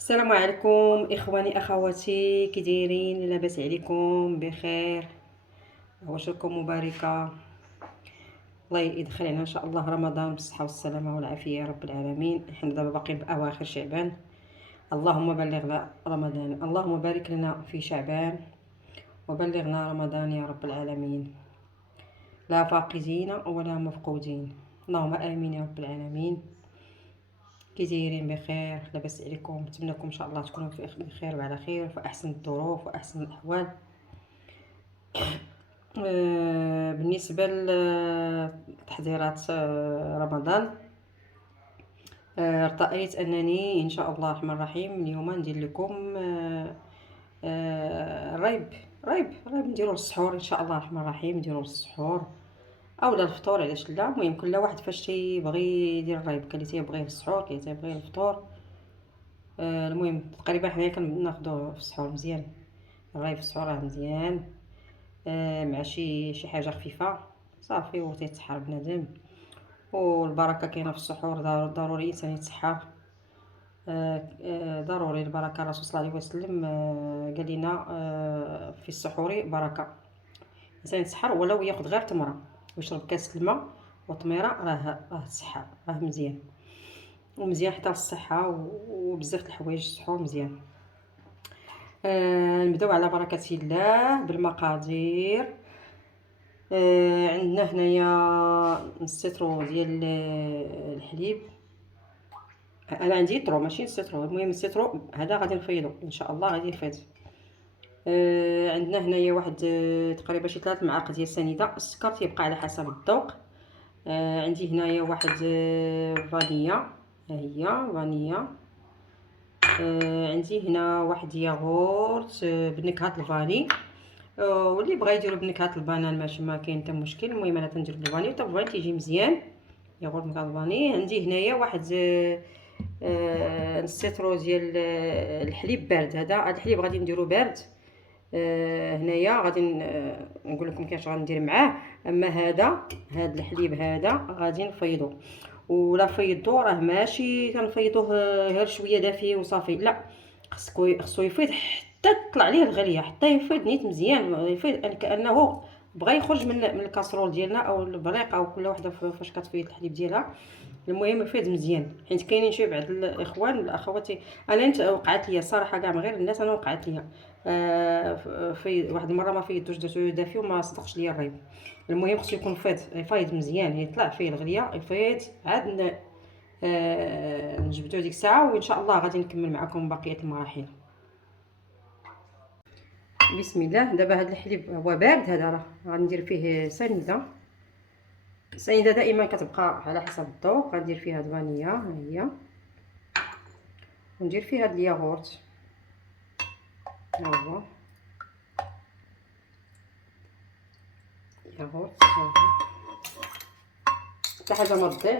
السلام عليكم اخواني اخواتي، كي دايرين؟ لاباس عليكم بخير؟ عواشركم مباركه. الله يدخل علينا ان شاء الله رمضان بالصحه والسلامه والعافيه يا رب العالمين. حنا دابا باقيين باواخر شعبان، اللهم بلغنا رمضان، اللهم بارك لنا في شعبان وبلغنا رمضان يا رب العالمين، لا فاقدين ولا مفقودين، اللهم امين يا رب العالمين. كي دايرين؟ بخير؟ لاباس عليكم؟ نتمنىكم ان شاء الله تكونوا بخير وعلى خير وفي احسن الظروف واحسن الاحوال. بالنسبه لتحضيرات رمضان، ارتأيت انني ان شاء الله الرحمن الرحيم اليوم ندير لكم رايب نديرو للسحور ان شاء الله الرحمن الرحيم، نديرو للسحور اولا الفطور، علاش لا؟ المهم كل واحد فاش تيبغي يدير الرايب، كاين اللي تيبغيه للسحور، كاين اللي تيبغيه للفطور. المهم تقريبا حنايا كناخدوه في السحور مزيان، الرايب في السحور راه مزيان. مع شي حاجه خفيفه صافي وتيتسحر بنادم. والبركه كاينه في السحور، ضروري الانسان يتسحر. ضروري البركه، الرسول صلى الله عليه وسلم قال لنا في السحور بركه. الانسان يتسحر ولو ياخذ غير تمره ويشرب كاس الماء وتميره، راه تسحر، راه مزيان ومزيان حتى للصحه وبزاف د الحوايج. السحور مزيان. نبداو على بركه الله بالمقادير. عندنا هنايا السيترو ديال الحليب. انا عندي طرو ماشي السيترو، المهم السيترو هذا غادي نفيضو ان شاء الله، غادي يفيض. عندنا هنايا واحد تقريبا شي 3 معالق ديال سنيده. السكر تيبقى على حسب الذوق. عندي هنايا واحد فانيا، ها هي فانيا. عندي هنا واحد ياغورت بنكهه الفاني. واللي بغى يديرو بنكهه البنان ماشي، ما كاين حتى مشكل. المهم انا تندير بالفاني، حتى الفاني تيجي مزيان، ياغورت بنكهه الفاني. عندي هنايا واحد السيترو ديال الحليب بارد. هذا الحليب غادي نديرو بارد. هنايا غادي نقول لكم كيفاش غندير معاه. اما هذا الحليب هذا غادي نفيضو، ولا فيضو راه ماشي كنفيضوه غير شويه دافي وصافي، لا، خصو يفيض حتى تطلع عليه الغليه، حتى يفيض نيت مزيان، يفيض كانه بغى يخرج من الكاسرول ديالنا او البريق، او كل وحده فاش كتفيض الحليب ديالها. المهم يفيض مزيان، حيت كاينين شي بعض الاخوان الاخوات. انا وقعت لي الصراحه كاع من غير الناس، انا وقعت لي في واحد المره ما فيضوش، درتو دافي وما صدقش ليا الريب. المهم خصو يكون فايض مزيان، يطلع فيه الغليه، يفيض عاد نجبدو ديك الساعه، وان شاء الله غادي نكمل معكم بقيه المراحل. بسم الله. دابا هذا الحليب هو بارد، هذا راه غندير فيه سنيده. السنيده دائما كتبقى على حسب الذوق. غندير فيها هاد الفانيا، ها هي، وندير فيها هاد الياغورت، ها هو ياغورت صافي، حتى حاجه ما تضيع.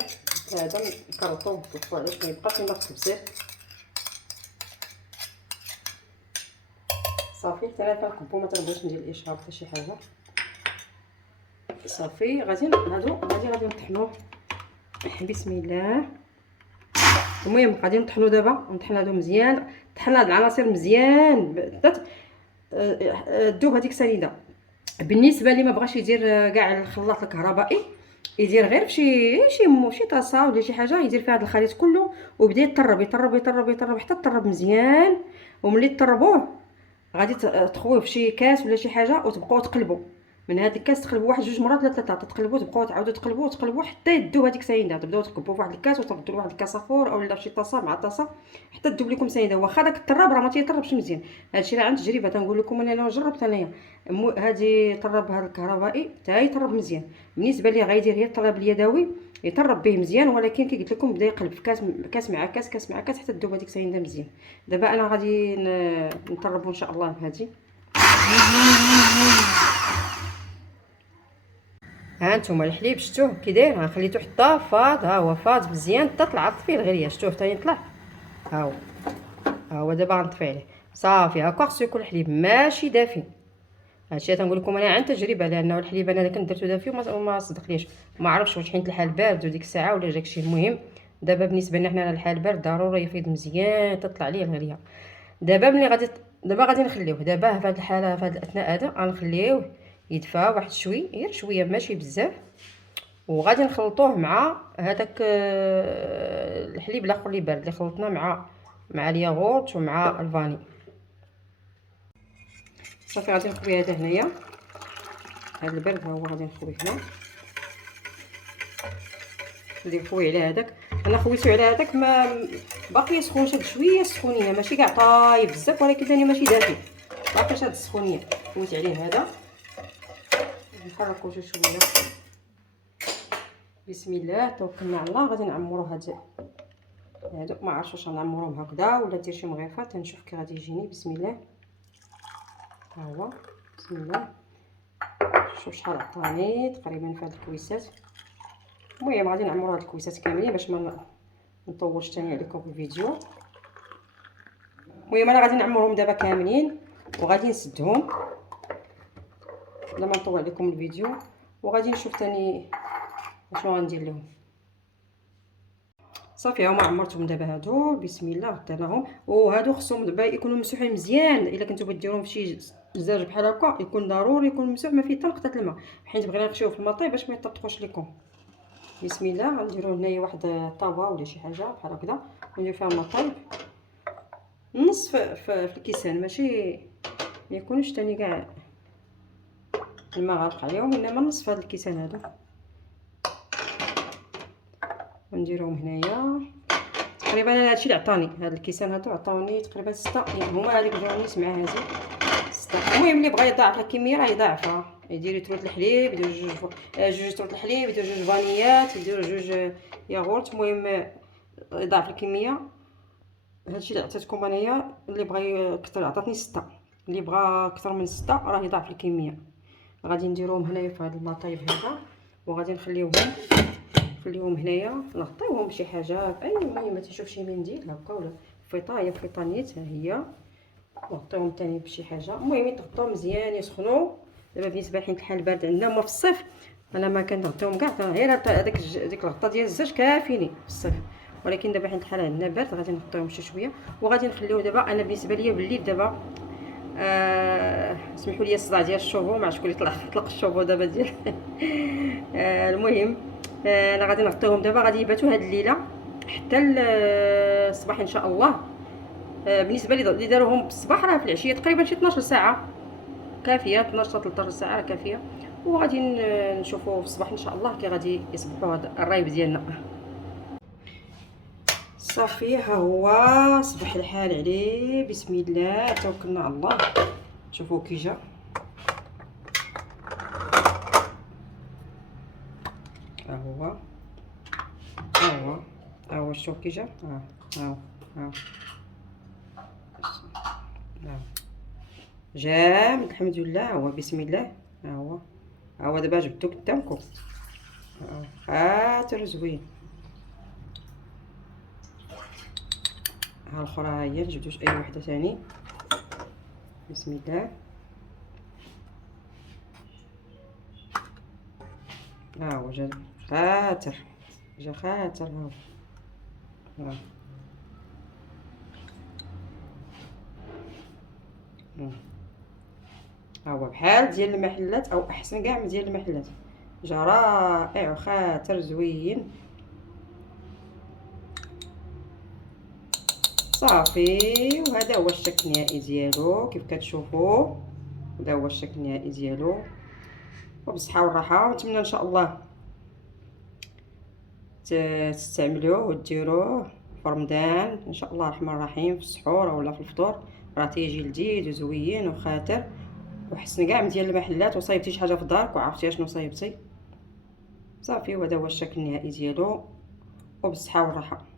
هذا نكرطوه ونطلقوه علاش ما يبقاش كما التبسيط. صافي حتى انا كنكبو، ما تنبغيش ندير الاشهار حتى شي حاجه. صافي غادي نطحنوه. بسم الله. المهم غادي نطحنو دابا، نطحن هادو مزيان، طحن هاد العناصر مزيان بدات تذوب هذيك السنيده. بالنسبه اللي ما بغاش يدير كاع الخلاط الكهربائي، يدير غير شي طاسه ولا شي حاجه، يدير فيها هذا الخليط كله ويبدا يطرب حتى تطرب مزيان. وملي تطربوه غادي تخويه في شي كاس ولا شي حاجه، وتبقاو تقلبوا من هذا الكاس، تقلبوا واحد جوج مرات ولا ثلاثه، تقلبوا تبقاو تعاودوا تقلبوا حتى يذوب هذيك السنيده. تبداو تكبوا في واحد الكاس وتردوا لواحد الكاس اخر اولا شي طاسه مع طاسه حتى تذوب لكم سنيده. واخا داك الطراب راه ما تيطربش مزيان، هادشي راه عن تجربه تنقول لكم. انا جربت انايا هادي طرب هذا الكهربائي حتى يطرب مزيان. بالنسبه لي غيدير هي الطراب اليدوي يطرب به مزيان، ولكن كي قلت لكم بدا يقلب في كاس مع كاس حتى تذوب هذيك السنيده مزيان. دابا انا غادي نطربوا ان شاء الله بهذه. ها نتوما الحليب شفتوه كي داير، خليته حتى فاض، ها هو فاض مزيان حتى طلعت فيه الغليه، شفتوه حتى يطلع. ها هو دابا غنطفي عليه صافي. هكا خصو يكون الحليب ماشي دافي. هادشي تنقول لكم انا عن تجربه، لانه الحليب انا كنت درتو دافي وما صدقليش. ما عرفتش واش حيت الحال بارد وديك الساعه ولا داكشي. المهم دابا بالنسبه لنا حنا الحال بارد ضروري يفيض مزيان تطلع ليه الغليه. دابا ملي غادي نخليوه دابا في هذه الحاله، في هذا الاثناء هذا غنخليوه يدفى واحد شوي، غير شويه ماشي بزاف، وغادي نخلطوه مع هذاك الحليب الاخر اللي بارد اللي خلطنا مع الياغورت ومع الفاني. صافي غادي نخوي هذا هنايا، هذا البرد ها هو غادي نخويه هنا، غادي نخوي على هذاك. انا خويتو على هذاك ما باقي سخون، شاد شويه السخونيه ماشي كاع طايب بزاف، ولكن ثاني ماشي دافي، باقي شاد السخونيه. خويت عليه هذا، نحركو شويه. بسم الله توكلنا على الله. غادي نعمرو هادو ما عرفتش واش غنعمروهم هكذا ولا ندير شي مغرفه، تنشوف كي غادي يجيني. بسم الله، ها هو بسم الله. شوف شحال عطاني تقريبا في هاد الكويسات. المهم غادي نعمرو هاد الكويسات كاملين باش ما نطولش تاني عليكم في الفيديو. المهم انا غادي نعمرهم دابا كاملين وغادي نسدهم بلا ما نطول عليكم الفيديو، وغادي نشوف تاني شنو غندير لهم. صافي هما عمرتهم دابا هادو. بسم الله غطيناهم، وهادو خصهم دابا يكونوا مسحوحين مزيان. الا كنتو بديروهم في شي زاج بحال هكا يكون ضروري يكون مسحوح ما فيه حتى نقطه الماء، حيت بغينا نخشيوه في المطيب باش ما يطرطقوش لكم. بسم الله غنديروا هنايا واحد الطابه ولا شي حاجه بحال هكذا وندير فيها المطيب نص في الكيسان، ماشي ما يكونوش تاني كاع الماء غارق عليهم، انما نص في هاد الكيسان هادو. ونديرهم هنايا تقريبا. انا هادشي اللي عطاني هاد الكيسان هادو عطاوني تقريبا 6، يعني هما هذيك جاونيس مع هذه 6. المهم اللي بغى يضاعف الكميه راه يضاعفها، يدير تروت الحليب، يدير جوج تروت الحليب، يدير جوج فانيات، يدير جوج ياغورت، المهم يضاعف الكميه. هادشي اللي عطيتكم انايا. اللي بغى كثر عطاتني 6، اللي بغى اكثر من 6 راه يضاعف الكميه. غادي نديروهم هنايا في هذا المطيب هذا، وغادي نخليوهم هنايا، نغطيوهم بشي حاجه اي المهم ما تشوف شي منديل هكا ولا فيطايه فيطانيت ها هي، نغطيوهم ثاني بشي حاجه. المهم يتغطوا مزيان يسخنوا. دابا بالنسبه حيت الحال بارد عندنا، ما في الصيف انا ما كنغطيوهم كاع، غير ديك الغطا ديال الزاج كافيني في الصيف، ولكن دابا حيت الحال عندنا بارد غادي نغطيوهم شي شويه. وغادي نخليوه دابا. انا بالنسبه ليا بالليل دابا سمحوا لي الصداع ديال الشوفو، ما عرفتش شكون اللي طلق الشوفو دابا ديال المهم انا غادي نغطيوهم دابا، غادي يباتوا هاد الليله حتى الصباح ان شاء الله. بالنسبه لي داروهم بالصباح راه في العشيه تقريبا شي 12 ساعه كافيه، 12 حتى 13 ساعه راه كافيه. وغادي نشوفوا في الصباح ان شاء الله كي غادي يصبحوا هذا الرايب ديالنا. صافي ها هو صبح الحال عليه. بسم الله توكلنا على الله. شوفوا كي جا، ها هو شوف كي جا. ها جامد الحمد لله. هو بسم الله. ها هو دابا جبدو قدامكم. خاطر زوين. ها الاخرى هي نجبدو اي وحده ثاني. بسم الله. ها هو جا خاطر ها هو بحال ديال المحلات او احسن كاع من ديال المحلات، جا رائع وخاطر زوين. صافي وهذا هو الشكل النهائي ديالو كيف كتشوفوا. هذا هو الشكل النهائي ديالو، وبالصحه والراحه. ونتمنى ان شاء الله تستعملوه وديروه في رمضان ان شاء الله الرحمن الرحيم، في السحور ولا في الفطور، راه تيجي لذيذ وزوين وخاطر وحسن كاع من ديال المحلات. وصايبتي شي حاجه في دارك وعرفتي شنو صايبتي. صافي وهذا هو الشكل النهائي ديالو، وبالصحه والراحه.